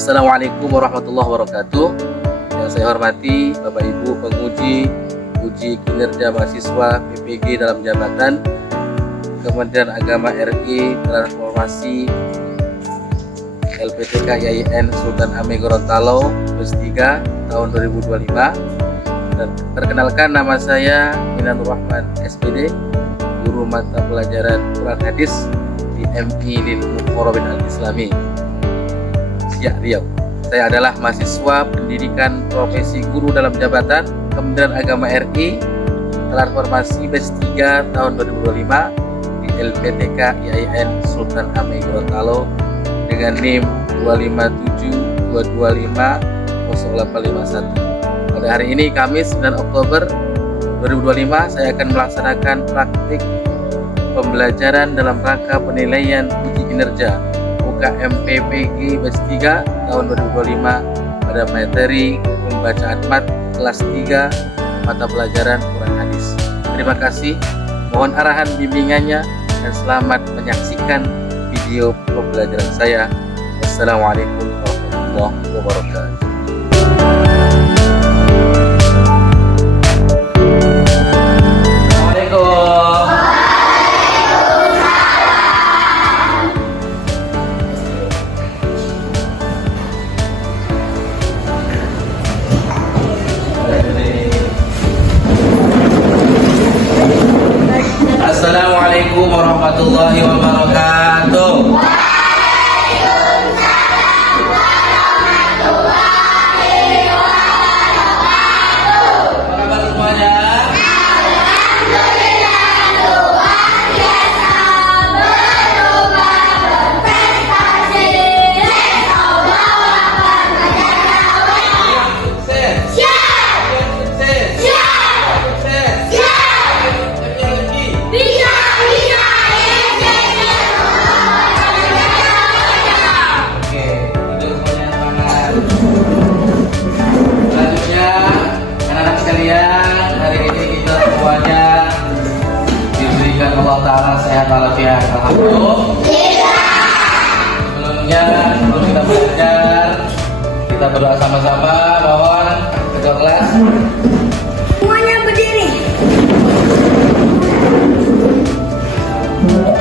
Assalamualaikum warahmatullahi wabarakatuh. Yang saya hormati Bapak Ibu penguji uji kinerja mahasiswa PPG dalam jabatan Kementerian Agama RI Transformasi LPTK YIN Sultan Hamid Gorontalo plus 3 tahun 2025. Dan perkenalkan, nama saya Minanur Rahman SPD, guru mata pelajaran Quran Hadis di MI Lil Muqarrabin Al-Islami Siak Riau. Saya adalah mahasiswa pendidikan profesi guru dalam jabatan Kementerian Agama RI Transformasi batch 3 tahun 2025 di LPTK YIN Sultan Hamid Gorontalo dengan NIM 25722500851. Pada hari ini Kamis 9 Oktober 2025 saya akan melaksanakan praktik pembelajaran dalam rangka penilaian uji kinerja UKM-PPG batch 3 tahun 2025 pada materi pembacaan mat kelas 3 mata pelajaran Quran Hadis. Terima kasih, mohon arahan bimbingannya dan selamat menyaksikan video pembelajaran saya. Wassalamualaikum warahmatullahi wabarakatuh. Assalamualaikum warahmatullahi wabarakatuh. Waalaikumsalam warahmatullahi wabarakatuh. Apa kabar semuanya? Alhamdulillah, luar biasa, berubah berprestasi. Let's all bawa perjalanan. Sukses. Siap. Sukses. Siap. Sukses. Siap. Bisa. Oke, itu semuanya semangat. Selanjutnya, anak-anak sekalian, hari ini kita semuanya diberikan Allah Ta'ala sehat walafiat. Alhamdulillah. Sebelumnya, sebelum kita belajar, kita berdoa sama-sama. Mohon ketua kelas semuanya berdiri.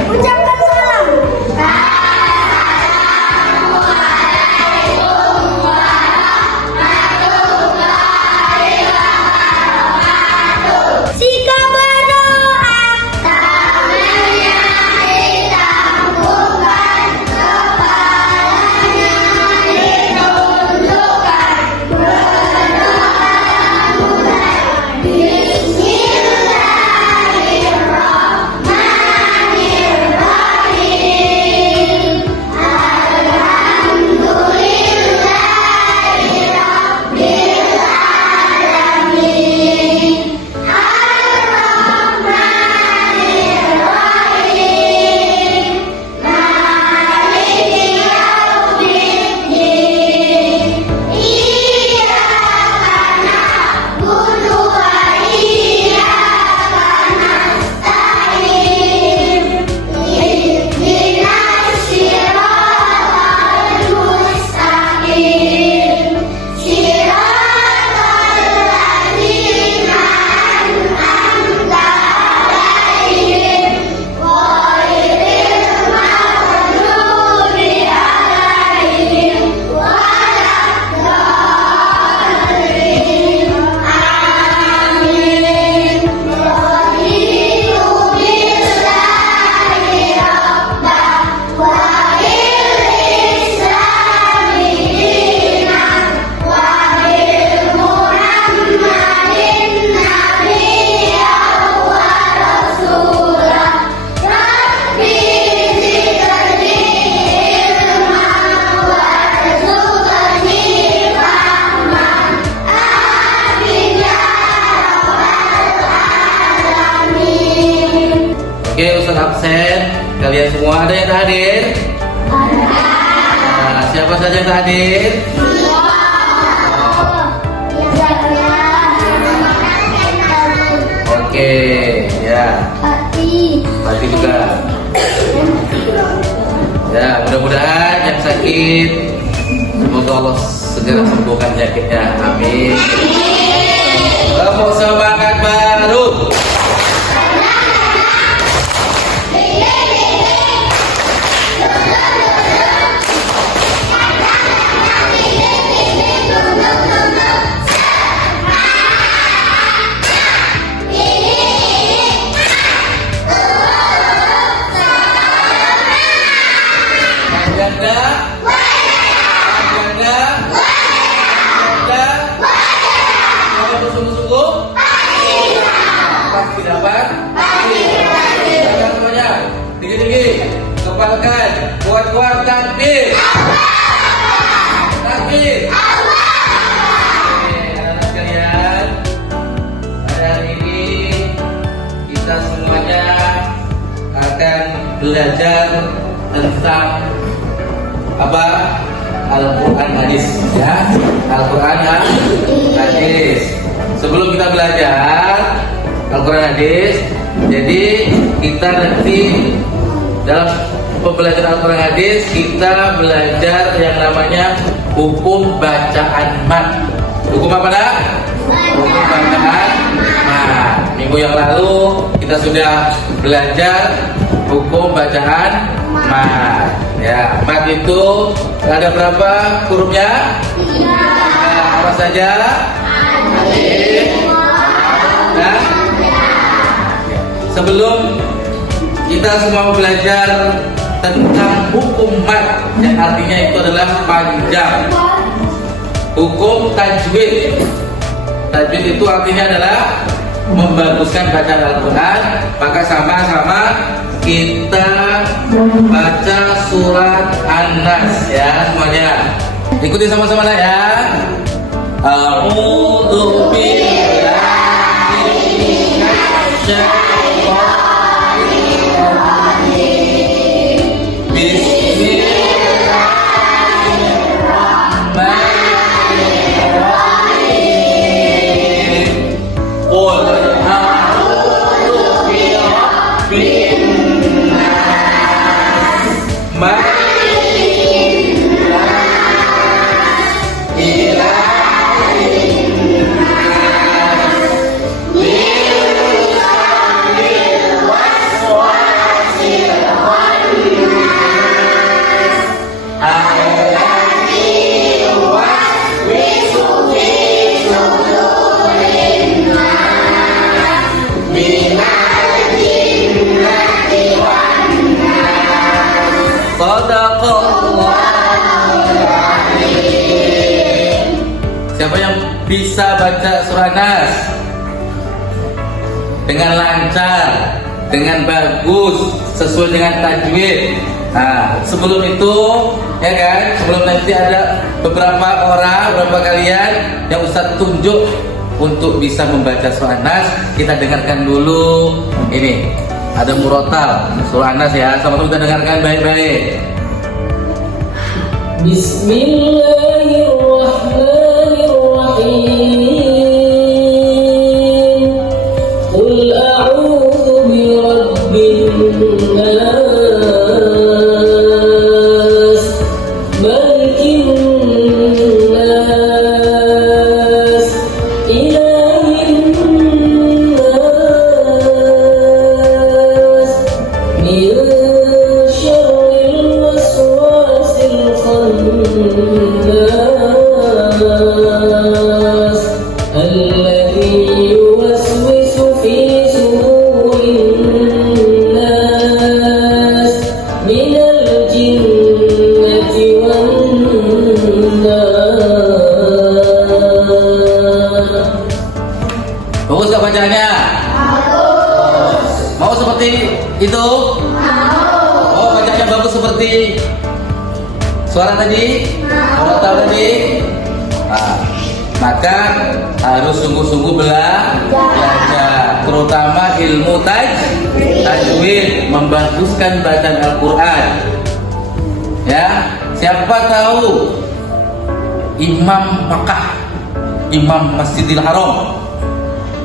Ucapkan salam. Assalamualaikum warahmatullahi wabarakatuh. Sikap berdoa tangannya ditangguhkan, kepalanya ditundukkan. Berdoa mulai. Oke, Ustaz absen. Kalian semua ada yang hadir? Nah, siapa saja yang hadir? Oke, ya. Pati juga. Ya, mudah-mudahan yang sakit semoga Semoga Allah segera sembuhkan penyakitnya. Amin. Tepuk semangat baru. Pasti dapat. Semuanya tinggi-tinggi, kepalkan, kuat-kuat, takbir. Takbir. Anak-anak sekalian, pada hari ini kita semuanya akan belajar tentang apa? Al-Quran hadis, ya. Al-Quran hadis. Sebelum kita belajar Al-Quran hadis, jadi kita nanti dalam pembelajaran Al-Quran hadis kita belajar yang namanya hukum bacaan mat. Hukum apa dah? Hukum bacaan mat. Minggu yang lalu kita sudah belajar hukum bacaan mat. Ya, mat itu ada berapa hurufnya? Apa saja? Alif. Nah, sebelum kita semua belajar tentang hukum mat, yang artinya itu adalah panjang. Hukum tajwid. Tajwid itu artinya adalah membaguskan bacaan Al-Quran. Maka sama-sama kita baca surat An-Nas, ya semuanya. Ikuti sama-sama lah ya. A'udzu billahi minasy syaithanir rajim. Bismillahirrahmanirrahim. Qul a'udzu birabbin nas, malikin nas, ilahin nas, min syarril waswasil khannas, alladzi yuwaswisu fi sudurin nas, minal jinnati wan nas. Shadaqallahul azim. Siapa yang bisa baca surah Nas dengan lancar, dengan bagus, sesuai dengan tajwid? Nah, sebelum itu, ya kan, sebelum nanti ada beberapa orang, beberapa kalian yang Ustaz tunjuk untuk bisa membaca surah Nas, kita dengarkan dulu. Ini ada murotal surah Nas ya, sama-sama kita dengarkan baik-baik. Bismillahirrahmanirrahim. Qul a'udzu birabbin nas, malikin nas, ilahin nas, min syarril waswasil khannas, alladzi yuwaswisu fi sudurin nas, minal jinnati wan nas. Bagus gak bacanya? Mau seperti itu? Mau bacanya bagus seperti suara tadi? Murotal tadi? Nah, maka harus sungguh-sungguh belajar, terutama ilmu tajwid, membaguskan bacaan Al-Quran. Ya, siapa tahu Imam Makkah, Imam Masjidil Haram,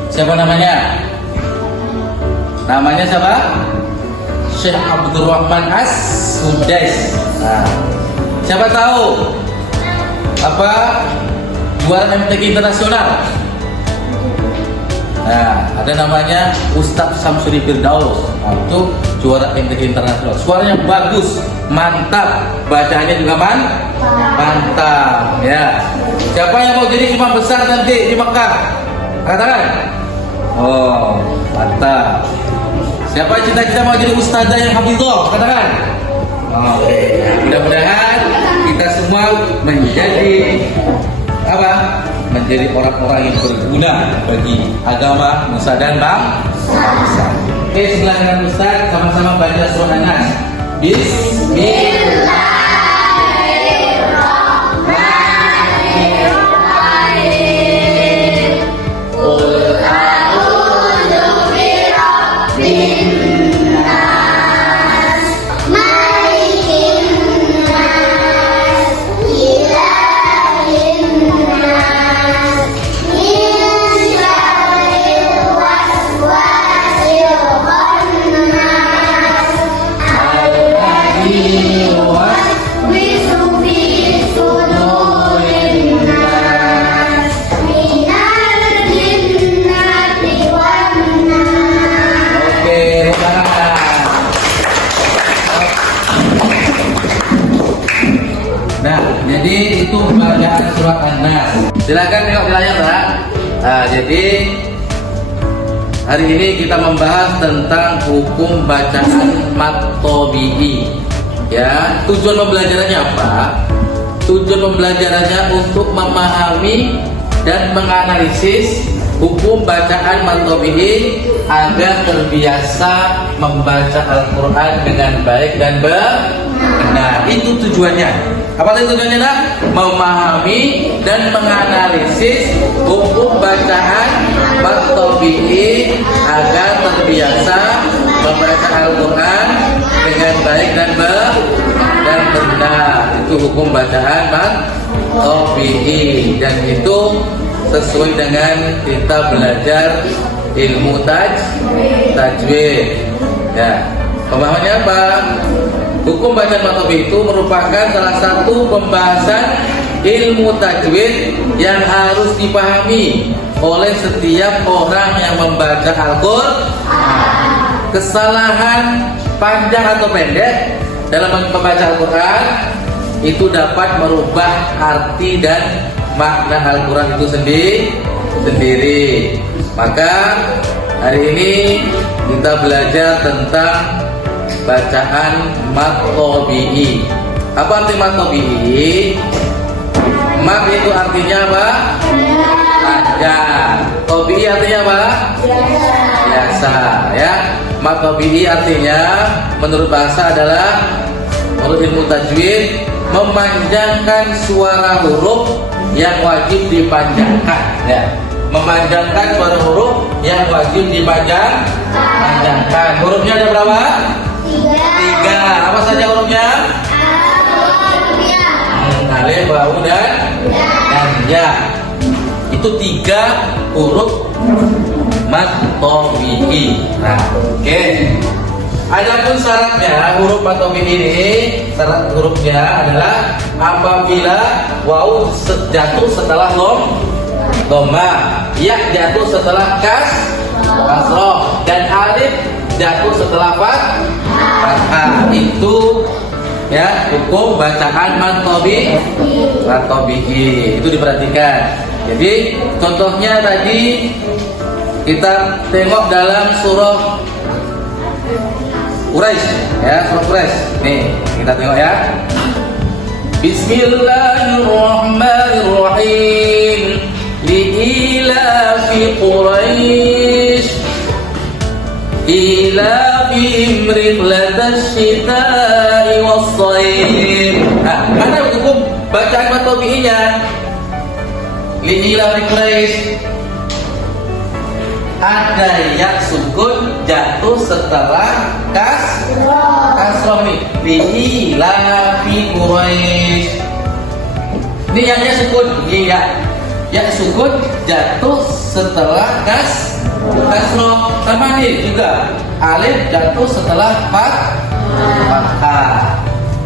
siapa namanya? Namanya siapa? Syekh Abdurrahman As-Sudais. Nah, siapa tahu apa juara MTQ internasional. Nah, ada namanya Ustadz Samsuri Firdaus. Nah, itu juara MTQ internasional. Suaranya bagus, mantap, bacaannya juga mantap. Ya. Siapa yang mau jadi imam besar nanti di Mekah? Katakan. Oh, mantap. Siapa yang cita-cita mau jadi ustazah yang hafizah? Katakan. Oke. Mudah-mudahan kita semua menjadi apa? Menjadi orang-orang yang berguna bagi agama, nusa dan bangsa. Oke, silakan Ustaz sama-sama baca surah An-Nas. Bismillahirrahmanirrahim. Qul a'udzu birabbin nas, malikin nas, ilahin nas, min syarril waswasil khannas, alladzi yuwaswisu fi sudurin nas, minal jinnati wan nas. Oke, nah, jadi itu bacaan surat An-Nas. Silakan tengok di layar, Pak. Nah, jadi hari ini kita membahas tentang hukum bacaan mad tabi'i. Ya, tujuan pembelajarannya apa? Tujuan pembelajarannya untuk memahami dan menganalisis hukum bacaan mad tabi'i agar terbiasa membaca Al-Quran dengan baik dan benar. Itu tujuannya. Apa tadi tujuannya? Nak? Memahami dan menganalisis hukum bacaan mad tabi'i agar terbiasa membaca Al-Quran dengan baik dan benar. Itu hukum bacaan mad tabi'i, dan itu sesuai dengan kita belajar ilmu tajwid. Ya, pemahamannya apa? Hukum bacaan mad tabi'i itu merupakan salah satu pembahasan ilmu tajwid yang harus dipahami oleh setiap orang yang membaca Al-Quran. Kesalahan panjang atau pendek dalam membaca Al-Quran itu dapat merubah arti dan makna Al-Quran itu sendiri. Maka hari ini kita belajar tentang bacaan mad tabi'i. Apa arti mad tabi'i? Mad itu artinya apa? Panjang. Tabi'i artinya apa? Biasa. Ya. Mad tabi'i artinya menurut bahasa adalah, menurut ilmu tajwid, memanjangkan suara huruf yang wajib dipanjangkan. Ya. Memanjangkan suara huruf yang wajib dipanjangkan. Hurufnya ada berapa? 3. Apa saja hurufnya? Alif, wawu, dan ya. Itu 3 huruf mad tabi'i. Nah, oke. Adapun syaratnya huruf mad tabi'i ini, syarat hurufnya adalah apabila wawu jatuh setelah dhamma, ya jatuh setelah kasroh, dan alif jatuh setelah fathah. Itu ya hukum bacaan mad tabi'i. Itu diperhatikan. Jadi contohnya tadi kita tengok dalam surah Quraisy, ya, surah Quraisy. Nih, kita tengok ya. Bismillahirrahmanirrahim. Li'ilafi Quraisy ilafihim rihlatash shita'i was-shayf. Nah, mana hukum bacaan mad tabi'inya? Li'ilafi Quraisy, ada ya sukun jatuh setelah kasroh nih. Li'ilafi Quraisy. Ini yang sukun, iya. Ya sukun jatuh setelah kasroh. Sama nih juga alif jatuh setelah fathah.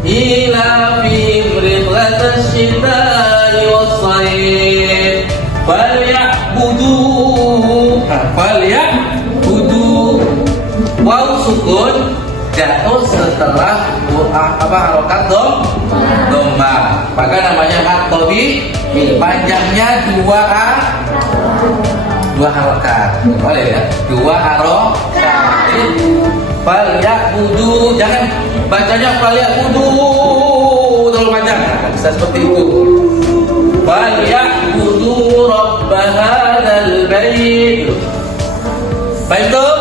Ila fi rihlatash shita'i was-sayf falyabudu. Falyabudu. Waw sukun jatuh setelah harokat domba, maka namanya mat tobi. Panjangnya dua harokat, boleh ya, dua harokat. Falyabudu, jangan bacanya falyabudu terlalu panjang, bisa seperti itu. Falyabudu rabb hadzal bait. Baik tuh?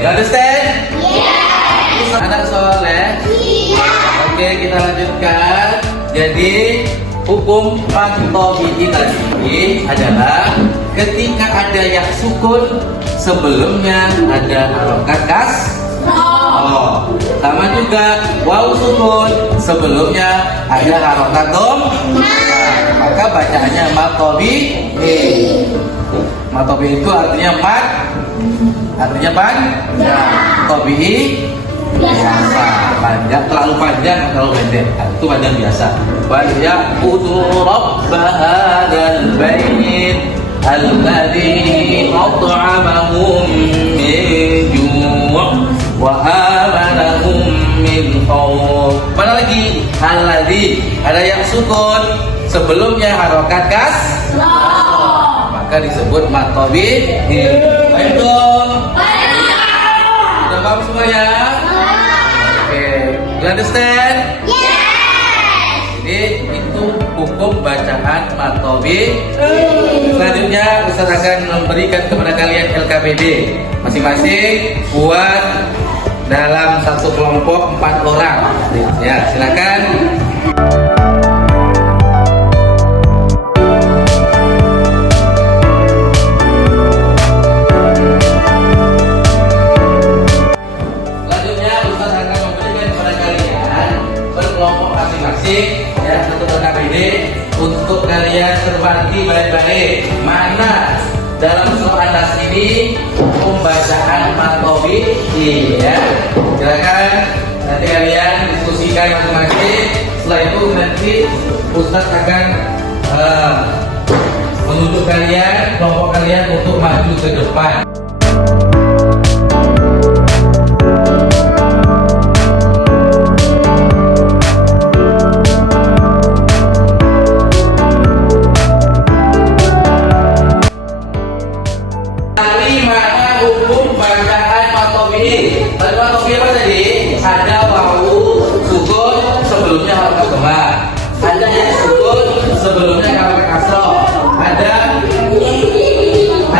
You understand? Yes. Anak soleh? Yes. Oke, kita lanjutkan. Jadi hukum mat tobi'i tadi adalah ketika ada yang sukun sebelumnya ada harokat kasroh. Sama juga waw sukun sebelumnya ada harokat maka bacaannya mat tobi'i. Mat tobi'i itu artinya panjang, tobi'i biasa, panjang, terlalu panjang, terlalu pendek, itu panjang biasa. Falyabudu rabb hadzal bait alladzi at'amahum min ju' wa amanahum min khauf. Mana lagi? Alladzi, ada yang sukun sebelumnya harokat kasroh, maka disebut mat tobi'i. Baik dong. Udah paham semua ya? Oke, you understand? Yes. Jadi itu hukum bacaan mat tobi'i. Selanjutnya Ustaz akan memberikan kepada kalian LKPD masing-masing buat dalam satu kelompok 4 orang. Ya, silakan. Ya, satu LKPD untuk kalian terbagi baik-baik mana dalam surah An-Nas ini hukum bacaan mat tobi'i ya. Silakan nanti kalian diskusikan masing-masing. Setelah itu nanti Ustaz akan menunjuk kalian, kelompok kalian untuk maju ke depan. Ada wawu sukun sebelumnya harokat domba, ada yang sukun sebelumnya harokat kasroh, ada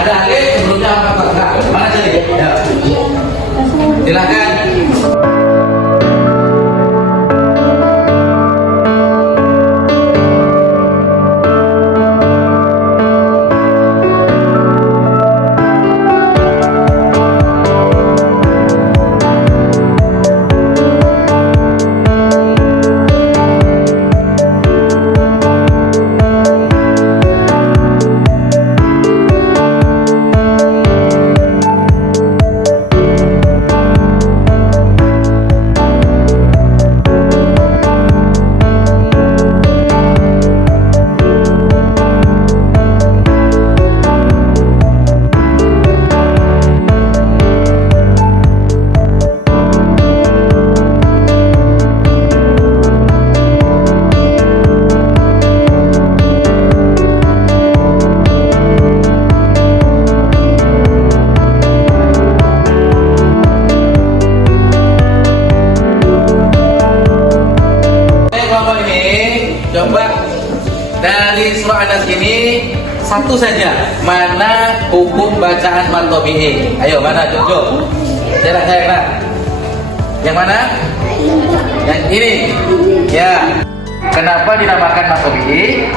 alif sebelumnya harokat fathah. Mana jadi? Ya. Silakan. Coba dari surah An-Nas ini satu saja, mana hukum bacaan mat tobi'i? Ayo, mana Jojo? Saya yang mana? Yang ini. Ya. Kenapa dinamakan mat tobi'i?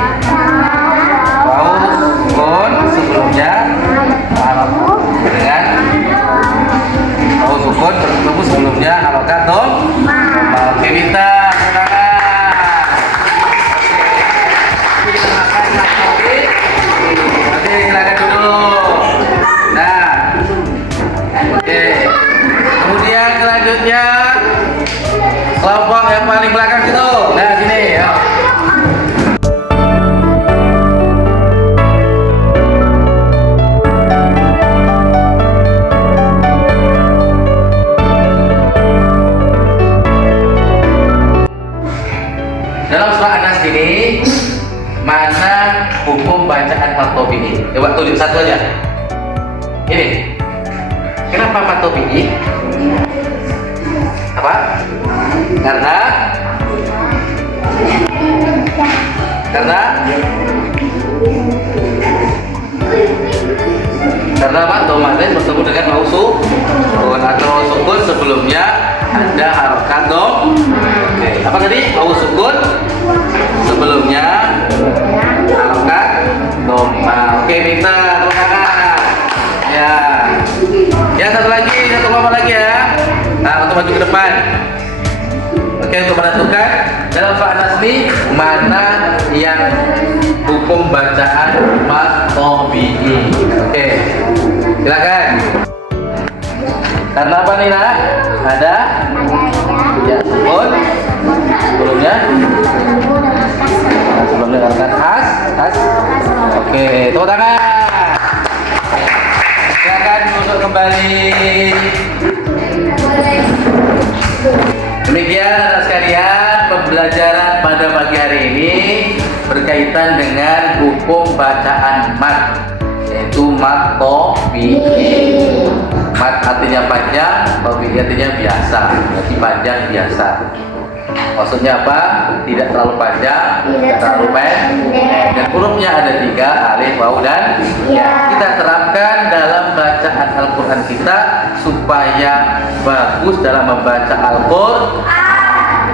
Wawu sukun sebelumnya dengan wawu sukun bertemu sebelumnya harokat domba. Oke, kita silakan duduk. Nah, oke. Kemudian selanjutnya kelompok yang paling belakang itu. Nah, sini ya. dalam surah An-Nas ini mana hukum bacaan matobi'i? Coba tunjuk satu aja. Ini. Kenapa matobi'i? Apa? Karena apa? Otomatis bertemu dengan mausukun atau sukun sebelumnya ada harokat dom. Oke. Apa tadi? Mausukun sebelumnya harokat dom. Oke, minta tepuk tangan. Ya. Ya, satu kelompok lagi ya. Nah, untuk maju ke depan. Oke, untuk menentukan dalam surah An-Nas ini mana yang hukum bacaan matobi'i. Oke, silakan. Karena apa nih nak? Ada ya sukun sebelumnya. Nah, sebelumnya katakan has. Oke, tepuk tangan. Silakan untuk kembali. Demikian anak sekalian, pembelajaran pada pagi hari ini berkaitan dengan hukum bacaan mat, yaitu matobi'i. Mat artinya panjang, tobi'i artinya biasa, berarti panjang biasa. Maksudnya apa? Tidak terlalu panjang, tidak terlalu pendek. Dan hurufnya ada 3, alif, waw, dan ya. Kita terapkan dalam bacaan Al-Quran kita supaya bagus dalam membaca Al-Quran.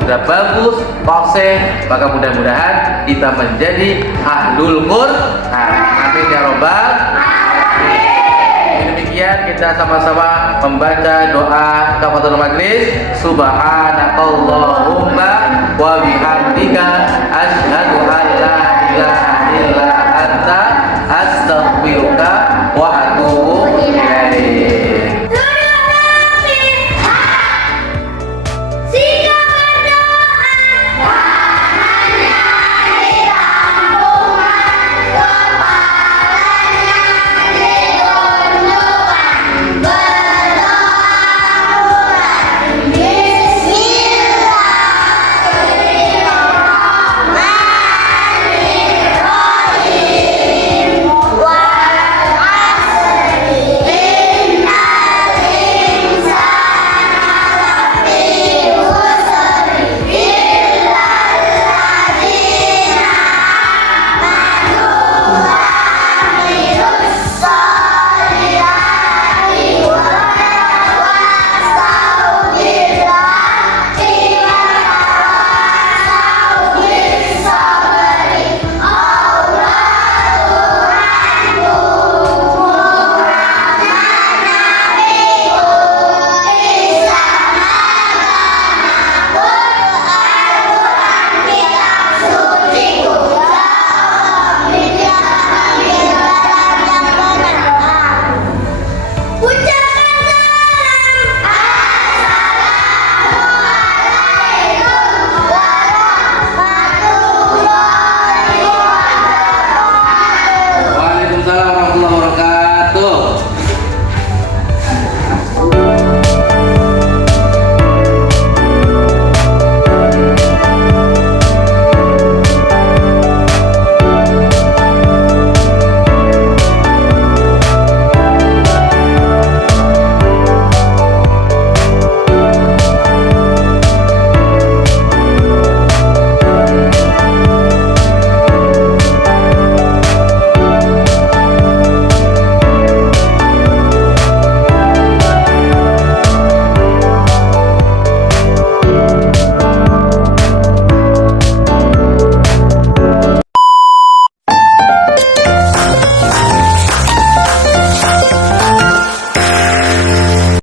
Sudah bagus, fasih, maka mudah-mudahan kita menjadi ahlul Quran. Amin ya robbal alamin. Demikian kita sama-sama membaca doa kafaratul majlis. Subhanakallahumma wa bihamdika